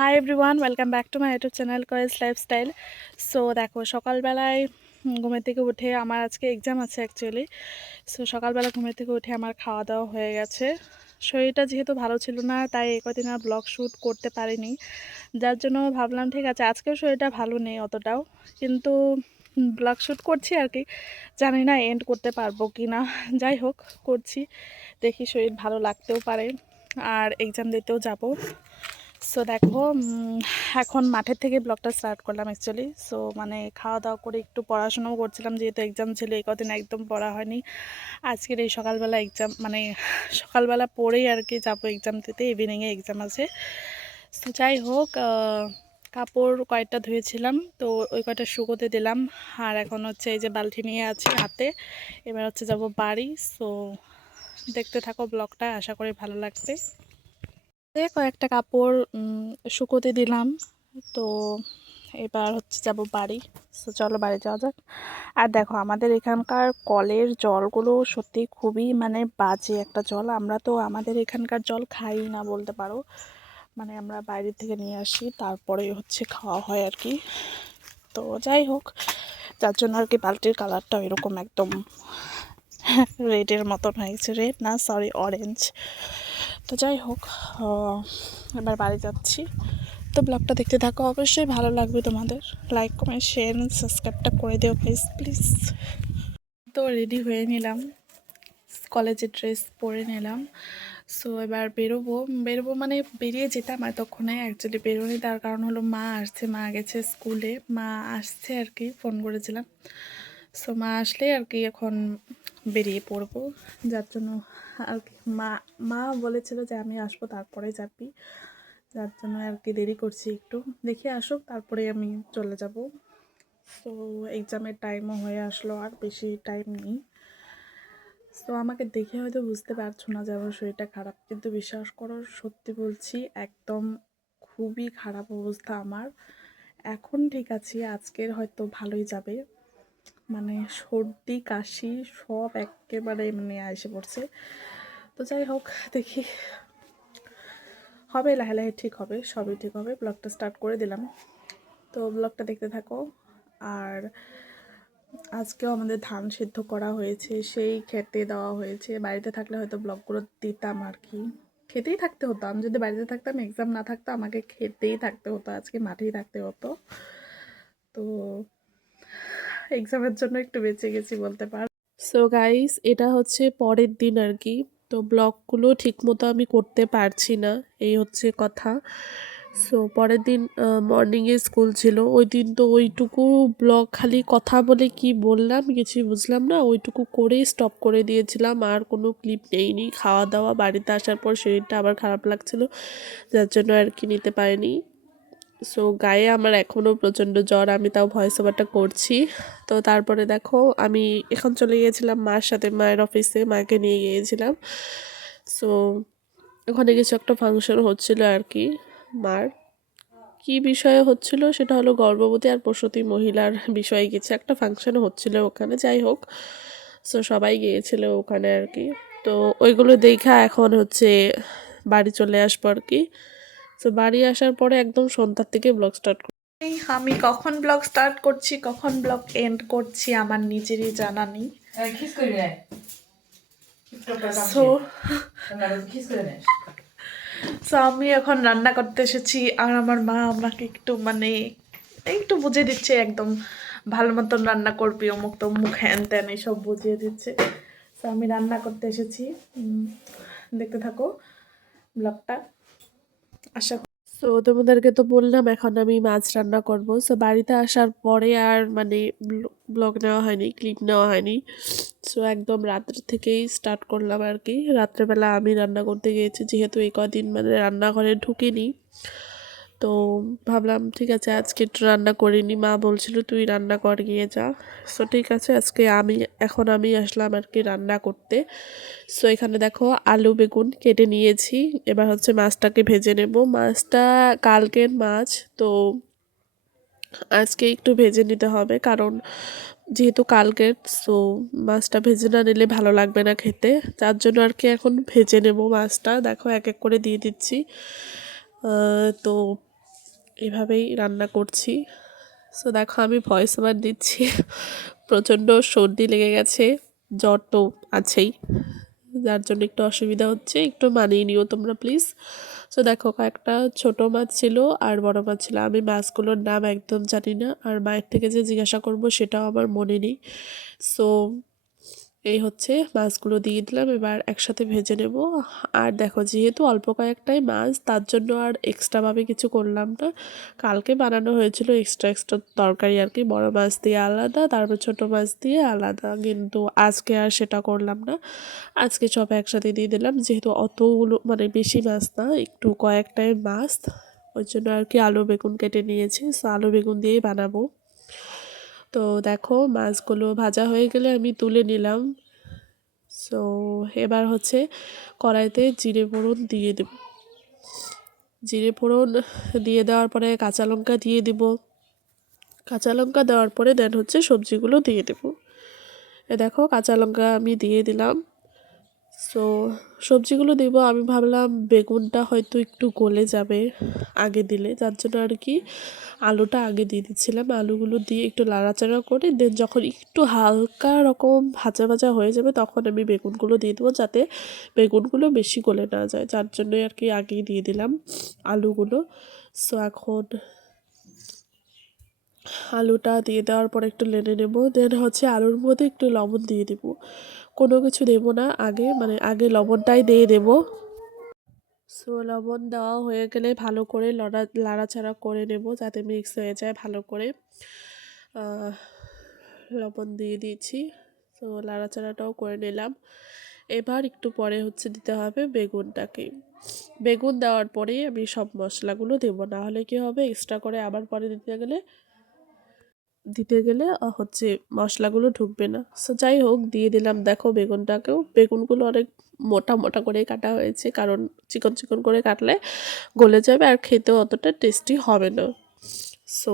High everyone, welcome back to my YouTube channel Koyes lifestyle. So দেখো, সকালবেলায় ঘুমের থেকে উঠে আমার আজকে এক্সাম আছে অ্যাকচুয়ালি। সো সকালবেলা ঘুমের থেকে উঠে আমার খাওয়া দাওয়া হয়ে গেছে। শরীরটা যেহেতু ভালো ছিল না, তাই এই কদিন আর ব্লগ শ্যুট করতে পারিনি, যার জন্য ভাবলাম ঠিক আছে আজকেও শরীরটা ভালো নেই অতটাও, কিন্তু ব্লগ শ্যুট করছি আর কি। জানি না এন্ড করতে পারবো কি না, যাই হোক করছি, দেখি শরীর ভালো লাগতেও পারে, আর এক্সাম দিতেও যাব। সো দেখো, এখন মাঠের থেকে ব্লগটা স্টার্ট করলাম অ্যাকচুয়ালি। সো মানে খাওয়া দাওয়া করে একটু পড়াশোনাও করছিলাম, যেহেতু এক্সাম ছিল, এই কদিন একদম পড়া হয়নি। আজকের এই সকালবেলা এক্সাম, মানে সকালবেলা পড়েই আর কি যাবো এক্সাম দিতে, ইভিনিংয়ে এক্সাম আছে। সো যাই হোক, কাপড় কয়েকটা ধুয়েছিলাম, তো ওই কয়টা শুকোতে দিলাম। আর এখন হচ্ছে এই যে বালতি নিয়ে আছি হাতে, এবার হচ্ছে যাব বাড়ি। সো দেখতে থাকো ব্লগটা, আশা করি ভালো লাগবে। কয়েকটা কাপড় শুকোতে দিলাম, তো এবার হচ্ছে যাব বাড়ি। তো চলো বাড়ি যাওয়া যাক। আর দেখো, আমাদের এখানকার কলের জলগুলো সত্যি খুবই মানে বাজে একটা জল। আমরা তো আমাদের এখানকার জল খাই না বলতে পারো, মানে আমরা বাইরে থেকে নিয়ে আসি, তারপরে হচ্ছে খাওয়া হয় আর কি। তো যাই হোক, যার জন্য আর কি বালতির কালারটা এরকম একদম রেডের মতন হয়েছে। রেড না, সরি, অরেঞ্জ। তো যাই হোক, এবার বাড়ি যাচ্ছি। তো ব্লগটা দেখতে থাকো, অবশ্যই ভালো লাগবে তোমাদের। লাইক কমেন্ট শেয়ার সাবস্ক্রাইবটা করে দিও প্লিজ প্লিজ। তো রেডি হয়ে নিলাম, কলেজের ড্রেস পরে নিলাম। সো এবার বেরোবো বেরোবো মানে বেরিয়ে যেতাম এতক্ষণে, অ্যাকচুয়ালি বেরোনি, তার কারণ হলো মা আসছে, মা গেছে স্কুলে, মা আসছে আর কি, ফোন করেছিলাম। সো মা আসলে আর কি এখন বেরিয়ে পড়বো, যার জন্য আর কি মা মা বলেছিল যে আমি আসবো তারপরে যাবি, যার জন্য আর কি দেরি করছি একটু, দেখে আসুক তারপরে আমি চলে যাব। সো এক্সামের টাইমও হয়ে আসলো, আর বেশি টাইম নেই। সো আমাকে দেখে হয়তো বুঝতে পারছো না যে আমার শরীরটা খারাপ, কিন্তু বিশ্বাস করো সত্যি বলছি, একদম খুবই খারাপ অবস্থা আমার। এখন ঠিক আছি, আজকের হয়তো ভালোই যাবে, মানে সর্দি কাশি সব একেবারে এমনি এসে পড়ছে। তো যাই হোক, দেখি হবে, লাহে লাহে ঠিক হবে, সবই ঠিক হবে। ব্লগটা স্টার্ট করে দিলাম, তো ব্লগটা দেখতে থাকো। আর আজকেও আমাদের ধান সিদ্ধ করা হয়েছে, সেই খেতে দেওয়া হয়েছে। বাড়িতে থাকলে হয়তো ব্লগগুলো দিতাম আর কি, খেতেই থাকতে হতো। আমি যদি বাড়িতে থাকতাম, এক্সাম না থাকতো, আমাকে খেতেই থাকতে হতো, আজকে মাঠেই থাকতে হতো। তো এক্সামের জন্য একটু বেঁচে গেছি বলতে পার। সো গাইস, এটা হচ্ছে পরের দিন আর কি। তো ব্লগগুলো ঠিক মতো আমি করতে পারছি না, এই হচ্ছে কথা। সো পরের দিন মর্নিংয়ে স্কুল ছিল, ওই দিন তো ওইটুকু ব্লগ, খালি কথা বলে কি বললাম কিছুই বুঝলাম না, ওইটুকু করেই স্টপ করে দিয়েছিলাম, আর কোনো ক্লিপ নেইনি। খাওয়া দাওয়া, বাড়িতে আসার পর শরীরটা আবার খারাপ লাগছিল, যার জন্য আর কি নিতে পারিনি। সো গায়ে আমার এখনও প্রচণ্ড জ্বর, আমি তাও ভয়েস ওভারটা করছি। তো তারপরে দেখো, আমি এখন চলে গিয়েছিলাম মার সাথে, মায়ের অফিসে মাকে নিয়ে গিয়েছিলাম। সো ওখানে কিছু একটা ফাংশন হচ্ছিল আর কি মার। কি বিষয়ে হচ্ছিল সেটা হলো গর্ভবতী আর প্রসূতি মহিলার বিষয়ে কিছু একটা ফাংশন হচ্ছিল ওখানে, যাই হোক। সো সবাই গিয়েছিল ওখানে আর কি। তো ওইগুলো দেখা এখন হচ্ছে বাড়ি চলে আসবো আর কি। তো বাড়ি আসার পরে একদম সন্ধ্যার থেকে ব্লগ স্টার্ট করি। আমি কখন ব্লগ স্টার্ট করছি, কখন ব্লগ এন্ড করছি, আমার নিজেরই জানা নেই। সো সো আমি এখন রান্না করতে এসেছি, আর আমার মা আমাকে একটু মানে একটু বুঝিয়ে দিচ্ছে, একদম ভালো মতন রান্না করবি, অমুক তমুক হ্যান ত্যান এইসব বুঝিয়ে দিচ্ছে। সো আমি রান্না করতে এসেছি, দেখতে থাকো ব্লগটা, আশা। সো তোমাদেরকে তো বললাম এখন আমি মাছ রান্না করব। সো বাড়িতে আসার পরে আর মানে ব্লগ নেওয়া হয়নি, ক্লিপ নেওয়া হয়নি। সো একদম রাত্রে থেকেই স্টার্ট করলাম আর কি। রাত্রেবেলা আমি রান্না করতে গিয়েছি, যেহেতু এই কদিন মানে রান্নাঘরে ঢুকিনি, তো ভাবলাম ঠিক আছে আজকে একটু রান্না করিনি, মা বলছিল তুই রান্না কর গিয়ে যা। সো ঠিক আছে, আজকে এখন আমি আসলাম আর কি রান্না করতে। সো এখানে দেখো আলু বেগুন কেটে নিয়েছি, এবার হচ্ছে মাছটাকে ভেজে নেব। মাছটা কালকের মাছ, তো আজকে একটু ভেজে নিতে হবে, কারণ যেহেতু কালকের। সো মাছটা ভেজে না নিলে ভালো লাগবে না খেতে, যার জন্য আর কি এখন ভেজে নেব মাছটা। দেখো এক এক করে দিয়ে দিচ্ছি। তো এভাবেই রান্না করছি। সো দেখো আমি ভয়েস ওভার দিচ্ছি, প্রচণ্ড সর্দি লেগে গেছে, জ্বর তো আছেই, যার জন্য একটু অসুবিধা হচ্ছে, একটু মানিয়ে নিও তোমরা প্লিজ। সো দেখো কয়েকটা ছোট মাছ ছিল আর বড় মাছ ছিল, আমি মাছগুলোর নাম একদম জানি না, আর মায়ের থেকে যে জিজ্ঞাসা করব সেটাও আমার মনে নেই। সো এই হচ্ছে মাছগুলো দিয়ে দিলাম, এবার একসাথে ভেজে নেব। আর দেখো যেহেতু অল্প কয়েকটাই মাছ, তার জন্য আর এক্সট্রাভাবে কিছু করলাম না। কালকে বানানো হয়েছিল এক্সট্রা এক্সট্রা তরকারি আর কি, বড় মাছ দিয়ে আলাদা, তারপর ছোট মাছ দিয়ে আলাদা, কিন্তু আজকে আর সেটা করলাম না। আজকে সব একসাথে দিয়ে দিলাম, যেহেতু অতগুলো মানে বেশি মাছ না, একটু কয়েকটাই মাছ, ওই জন্য আর কি আলু বেগুন কেটে নিয়েছি। সো আলু বেগুন দিয়েই বানাবো। তো দেখো মাছগুলো ভাজা হয়ে গেলে আমি তুলে নিলাম। সো এবার হচ্ছে কড়াইতে জিরে ফোড়ন দিয়ে দেব, জিরে ফোড়ন দিয়ে দেওয়ার পরে কাঁচা লঙ্কা দিয়ে দিব, কাঁচা লঙ্কা দেওয়ার পরে দেন হচ্ছে সবজিগুলো দিয়ে দেব। দেখো কাঁচা লঙ্কা আমি দিয়ে দিলাম। সো সবজিগুলো দিব, আমি ভাবলাম বেগুনটা হয়তো একটু গলে যাবে আগে দিলে, যার জন্য আর কি আলুটা আগে দিয়ে দিচ্ছিলাম। আলুগুলো দিয়ে একটু নাড়াচাড়া করে দেন যখন একটু হালকা রকম ভাজা ভাজা হয়ে যাবে তখন আমি বেগুনগুলো দিয়ে দেবো, যাতে বেগুনগুলো বেশি গলে না যায়, যার জন্যই আর কি আগেই দিয়ে দিলাম আলুগুলো। সো এখন আলুটা দিয়ে দেওয়ার পর একটু নেড়ে নেব, দেন হচ্ছে আলুর মধ্যে একটু লবণ দিয়ে দেব, কোনো কিছু দেবো না আগে, মানে আগে লবণটাই দিয়ে দেবো। সো লবণ দেওয়া হয়ে গেলে ভালো করে লাড়াচাড়া করে নেব যাতে মিক্স হয়ে যায় ভালো করে। লবণ দিয়ে দিয়েছি, তো লাড়াচাড়াটাও করে নিলাম। এবার একটু পরে হচ্ছে দিতে হবে বেগুনটাকে, বেগুন দেওয়ার পরে আমি সব মশলাগুলো দেবো, না হলে কি হবে এক্সট্রা করে আবার পরে দিতে গেলে হচ্ছে মশলাগুলো ঢুকবে না। সো যাই হোক দিয়ে দিলাম। দেখো বেগুনগুলো অনেক মোটা মোটা করে কাটা হয়েছে, কারণ চিকন চিকন করে কাটলে গলে যাবে আর খেতেও অতটা টেস্টি হবে না। সো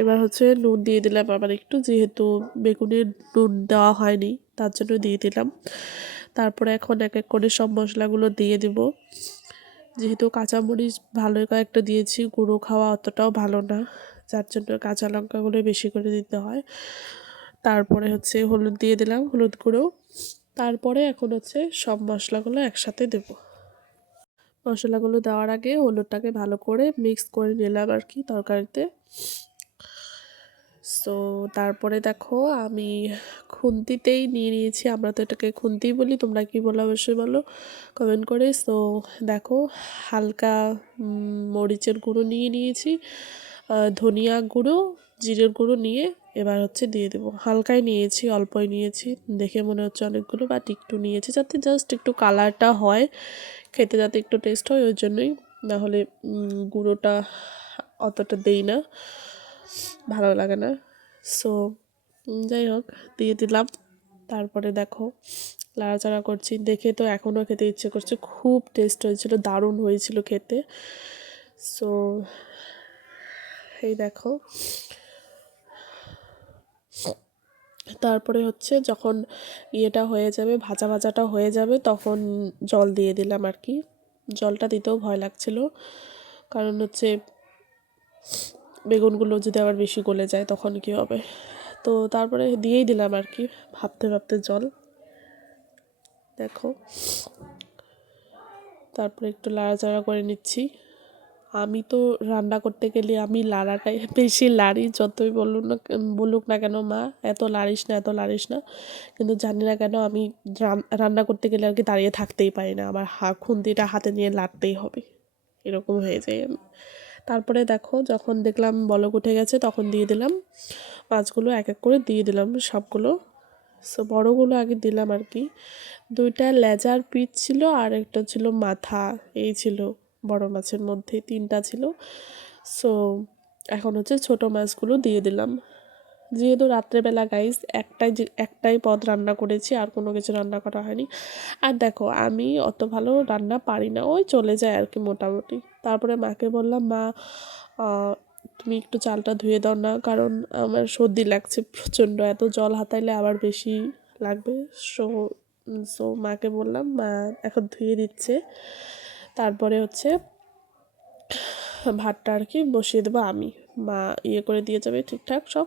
এবার হচ্ছে নুন দিয়ে দিলাম আবার একটু, যেহেতু বেগুনে নুন দেওয়া হয়নি তার জন্য দিয়ে দিলাম। তারপরে এখন এক এক করে সব মশলাগুলো দিয়ে দেব, যেহেতু কাঁচামরিচ ভালোই কয়েকটা দিয়েছি, গুঁড়ো খাওয়া অতটাও ভালো না, যার জন্য কাঁচা লঙ্কাগুলো বেশি করে দিতে হয়। তারপরে হচ্ছে হলুদ দিয়ে দিলাম, হলুদ গুঁড়ো। তারপরে এখন হচ্ছে সব মশলাগুলো একসাথে দেব। মশলাগুলো দেওয়ার আগে হলুদটাকে ভালো করে মিক্স করে নিলাম আর কি তরকারিতে। সো তারপরে দেখো আমি খুন্তিতেই নিয়ে নিয়েছি, আমরা তো এটাকে খুন্তিই বলি, তোমরা কি বলো অবশ্যই বলো কমেন্ট করে। সো দেখো হালকা মরিচের গুঁড়ো নিয়ে নিয়েছি, ধনিয়া গুঁড়ো, জিরের গুঁড়ো নিয়ে এবার হচ্ছে দিয়ে দেবো। হালকাই নিয়েছি, অল্পই নিয়েছি, দেখে মনে হচ্ছে অনেকগুলো, বাট একটু নিয়েছি যাতে জাস্ট একটু কালারটা হয়, খেতে যাতে একটু টেস্ট হয়, ওই জন্যই। নাহলে গুঁড়োটা অতটা দেই না, ভালো লাগে না। সো যাই হোক দিয়ে দিলাম। তারপরে দেখো লাড়াচাড়া করছি, দেখে তো এখনও খেতে ইচ্ছে করছে, খুব টেস্ট হয়েছিল, দারুণ হয়েছিল খেতে। সো এই দেখো তারপরে হচ্ছে যখন ইয়েটা হয়ে যাবে, ভাজা ভাজাটা হয়ে যাবে, তখন জল দিয়ে দিলাম আর কি। জলটা দিতেও ভয় লাগছিল, কারণ হচ্ছে বেগুনগুলো যদি আবার বেশি গলে যায় তখন কি হবে। তো তারপরে দিয়েই দিলাম আর কি ভাবতে ভাবতে জল। দেখো তারপরে একটু লাড়াচাড়া করে নিচ্ছি। আমি তো রান্না করতে গেলে আমি লাড়াটাই বেশি লাড়ি, যতই বলুক না কেন মা এত লাড়িস না এত লাড়িস না, কিন্তু জানি না কেন আমি রান্না করতে গেলে আর কি দাঁড়িয়ে থাকতেই পারি না, আমার খুন্তিটা হাতে নিয়ে লাড়তেই হবে, এরকম হয়ে যায় আমি। তারপরে দেখো যখন দেখলাম বলক উঠে গেছে তখন দিয়ে দিলাম মাছগুলো, এক এক করে দিয়ে দিলাম সবগুলো। সো বড়গুলো আগে দিলাম আর কি, দুইটা লেজার পিস ছিল আর একটা ছিল মাথা, এই ছিল বড় মাছের মধ্যে, তিনটা ছিল। সো এখন হচ্ছে ছোট মাছগুলো দিয়ে দিলাম, যেহেতু রাত্রেবেলা গাইস একটাই পদ রান্না করেছি, আর কোনো কিছু রান্না করা হয়নি। আর দেখো আমি অত ভালো রান্না পারি না, ওই চলে যায় আর কি মোটামুটি। তারপরে মাকে বললাম, মা তুমি একটু চালটা ধুয়ে দাও না, কারণ আমার সর্দি লাগছে প্রচণ্ড, এত জল হাতাইলে আবার বেশি লাগবে। সো সো মাকে বললাম, মা এখন ধুয়ে দিচ্ছে। তারপরে হচ্ছে ভাতটা আর কি বসিয়ে দেবো আমি, মা ইয়ে করে দিয়ে যাবে ঠিকঠাক সব,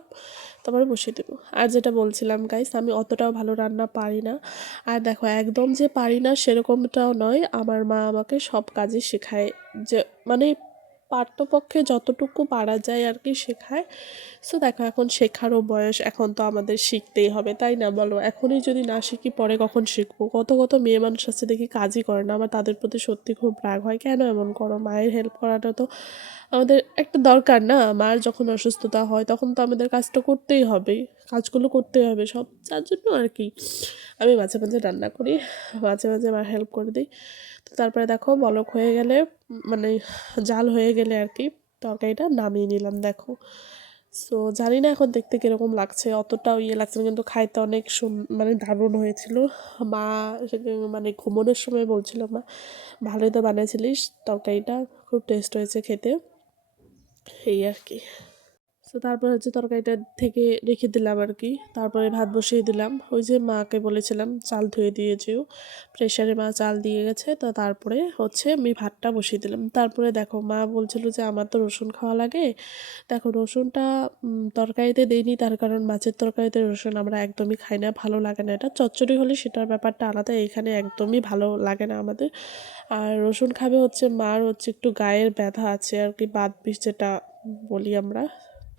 তারপরে বসিয়ে দেবো। আর যেটা বলছিলাম গাইস, আমি অতটাও ভালো রান্না পারি না। আর দেখো একদম যে পারি না সেরকমটাও নয়, আমার মা আমাকে সব কাজই শেখায়, যে মানে পারতপক্ষে যতটুকু পারা যায় আর কি শেখায়। সো দেখো এখন শেখারও বয়স, এখন তো আমাদের শিখতেই হবে, তাই না বলো? এখনই যদি না শিখি পরে কখন শিখবো? কত কত মেয়ে মানুষ আছে দেখি কাজই করে না, আমার তাদের প্রতি সত্যি খুব রাগ হয়, কেন এমন করো? মায়ের হেল্প করাটা তো আমাদের একটা দরকার না? মার যখন অসুস্থতা হয় তখন তো আমাদের কাজটা করতেই হবে, কাজগুলো করতেই হবে সব, যার জন্য আর কি আমি মাঝে মাঝে রান্না করি, মাঝে মাঝে মার হেল্প করে দিই। তো তারপরে দেখো বলক হয়ে গেলে, মানে জাল হয়ে গেলে আর কি তরকারিটা নামিয়ে নিলাম দেখো। সো জানি না এখন দেখতে কিরকম লাগছে, অতটাও ইয়ে লাগছে না, কিন্তু খাইতে অনেক মানে দারুণ হয়েছিল। মা মানে ঘুমানোর সময় বলছিল, মা ভালোই তো বানিয়েছিলিস, তরকারিটা খুব টেস্ট হয়েছে খেতে, এই আর কি। তো তারপর হচ্ছে তরকারিটা থেকে রেখে দিলাম আর কি, তারপরে ভাত বসিয়ে দিলাম। ওই যে মাকে বলেছিলাম চাল ধুয়ে দিয়েছিও, প্রেশারে মা চাল দিয়ে গেছে, তো তারপরে হচ্ছে আমি ভাতটা বসিয়ে দিলাম। তারপরে দেখো মা বলছিল যে আমার তো রসুন খাওয়া লাগে, দেখো রসুনটা তরকারিতে দিইনি, তার কারণ মাছের তরকারিতে রসুন আমরা একদমই খাই না, ভালো লাগে না। এটা চচ্চড়ি হলে সেটার ব্যাপারটা আলাদা, এইখানে একদমই ভালো লাগে না আমাদের। আর রসুন খাবে হচ্ছে মার হচ্ছে একটু গায়ের ব্যথা আছে আর কি, বাত বিষ যেটা বলি আমরা,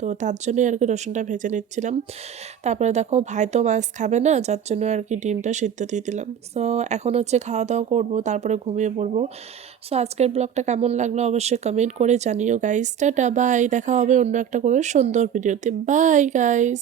তো তার জন্যই আর কি রসুনটা ভেজে নিচ্ছিলাম। তারপরে দেখো ভাই তো মাছ খাবে না, যার জন্য আর কি ডিমটা সিদ্ধ দিয়ে দিলাম। সো এখন হচ্ছে খাওয়া দাওয়া করবো, তারপরে ঘুমিয়ে পড়বো। সো আজকের ব্লগটা কেমন লাগলো অবশ্যই কমেন্ট করে জানিও গাইস। টাটা, বাই, দেখা হবে অন্য একটা কোনো সুন্দর ভিডিওতে। Bye guys.